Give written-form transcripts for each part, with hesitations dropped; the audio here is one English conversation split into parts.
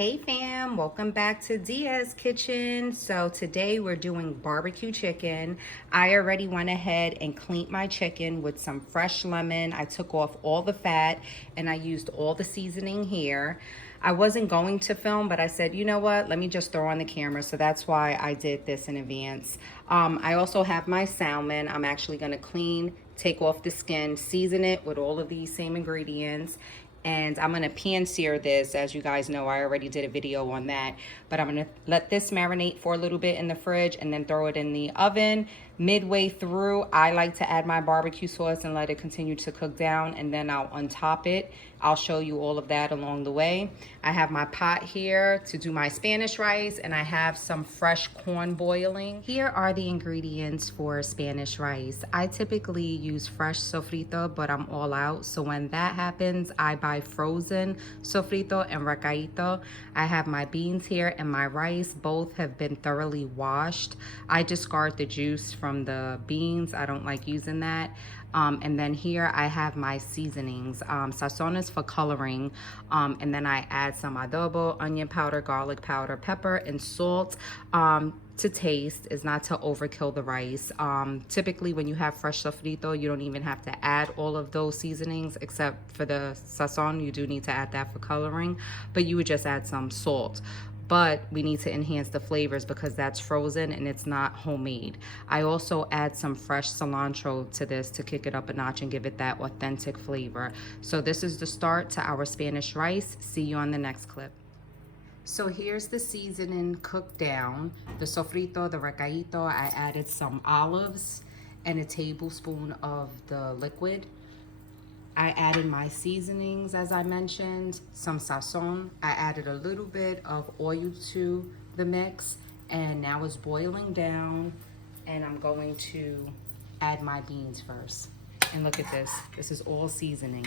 Hey fam, welcome back to Dia's Kitchen. So today we're doing barbecue chicken. I already went ahead and cleaned my chicken with some fresh lemon. I took off all the fat and I used all the seasoning here. I wasn't going to film, but I said, you know what, let me just throw on the camera. So that's why I did this in advance. I also have my salmon. I'm actually gonna clean, take off the skin, season it with all of these same ingredients, and I'm gonna pan sear this. As you guys know, I already did a video on that, but I'm gonna let this marinate for a little bit in the fridge and then throw it in the oven. Midway through, I like to add my barbecue sauce and let it continue to cook down, and then I'll untop it. I'll show you all of that along the way. I have my pot here to do my Spanish rice, and I have some fresh corn boiling. Here are the ingredients for Spanish rice. I typically use fresh sofrito, but I'm all out, so when that happens, I buy frozen sofrito and recaito. I have my beans here and my rice. Both have been thoroughly washed. I discard the juice from the beans. I don't like using that. And then here I have my seasonings. Sazon is for coloring. And then I add some adobo, onion powder, garlic powder, pepper, and salt. To taste, is not to overkill the rice. Typically when you have fresh sofrito, you don't even have to add all of those seasonings, except for the sazon. You do need to add that for coloring, but you would just add some salt. But we need to enhance the flavors because that's frozen and it's not homemade. I also add some fresh cilantro to this to kick it up a notch and give it that authentic flavor. So this is the start to our Spanish rice. See you on the next clip. So here's the seasoning cooked down. The sofrito, the recaito, I added some olives and a tablespoon of the liquid. I added my seasonings, as I mentioned, some sazon. I added a little bit of oil to the mix, and now it's boiling down, and I'm going to add my beans first. And look at this. This is all seasoning.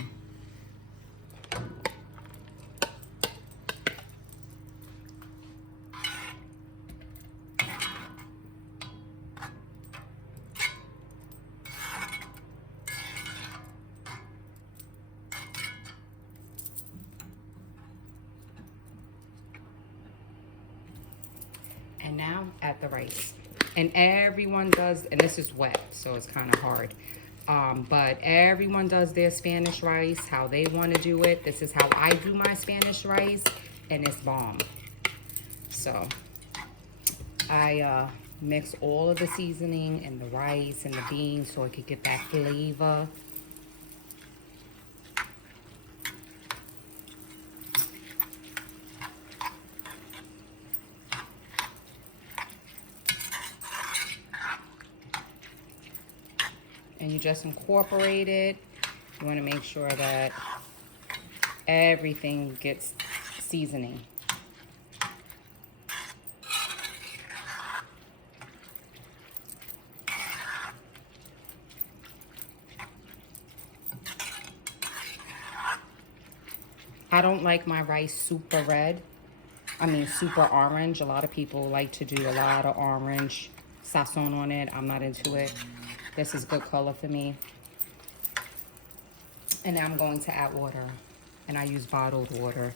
And now add the rice. And everyone does, and this is wet, so it's kind of hard. But everyone does their Spanish rice how they want to do it. This is how I do my Spanish rice, and it's bomb. So I mix all of the seasoning and the rice and the beans so I could get that flavor. And you just incorporate it. You want to make sure that everything gets seasoning. I don't like my rice super red. I mean super orange. A lot of people like to do a lot of orange sazon on it. I'm not into it. This is good color for me. And now I'm going to add water. And I use bottled water.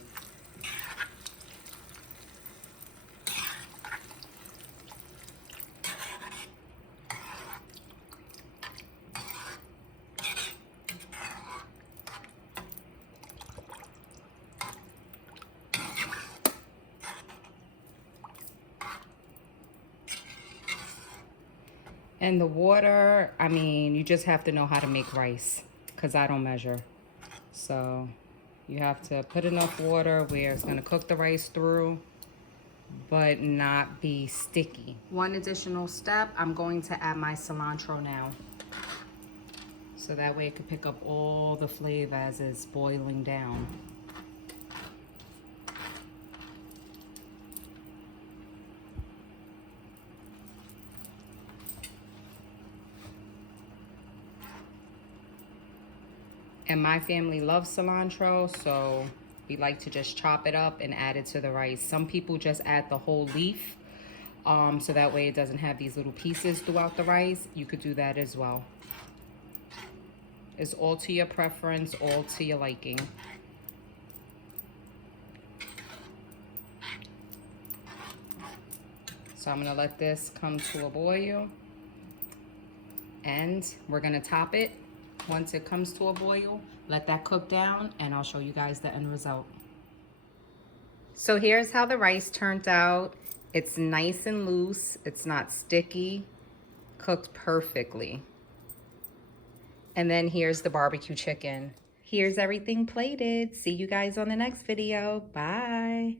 And the water, I mean, you just have to know how to make rice, because I don't measure. So you have to put enough water where it's going to cook the rice through, but not be sticky. One additional step, I'm going to add my cilantro now. So that way it can pick up all the flavor as it's boiling down. And my family loves cilantro, so we like to just chop it up and add it to the rice. Some people just add the whole leaf, so that way it doesn't have these little pieces throughout the rice. You could do that as well. It's all to your preference, all to your liking. So I'm gonna let this come to a boil, and we're gonna top it. Once it comes to a boil, let that cook down, and I'll show you guys the end result. So here's how the rice turned out. It's nice and loose, it's not sticky, cooked perfectly. And then here's the barbecue chicken. Here's everything plated. See you guys on the next video. Bye.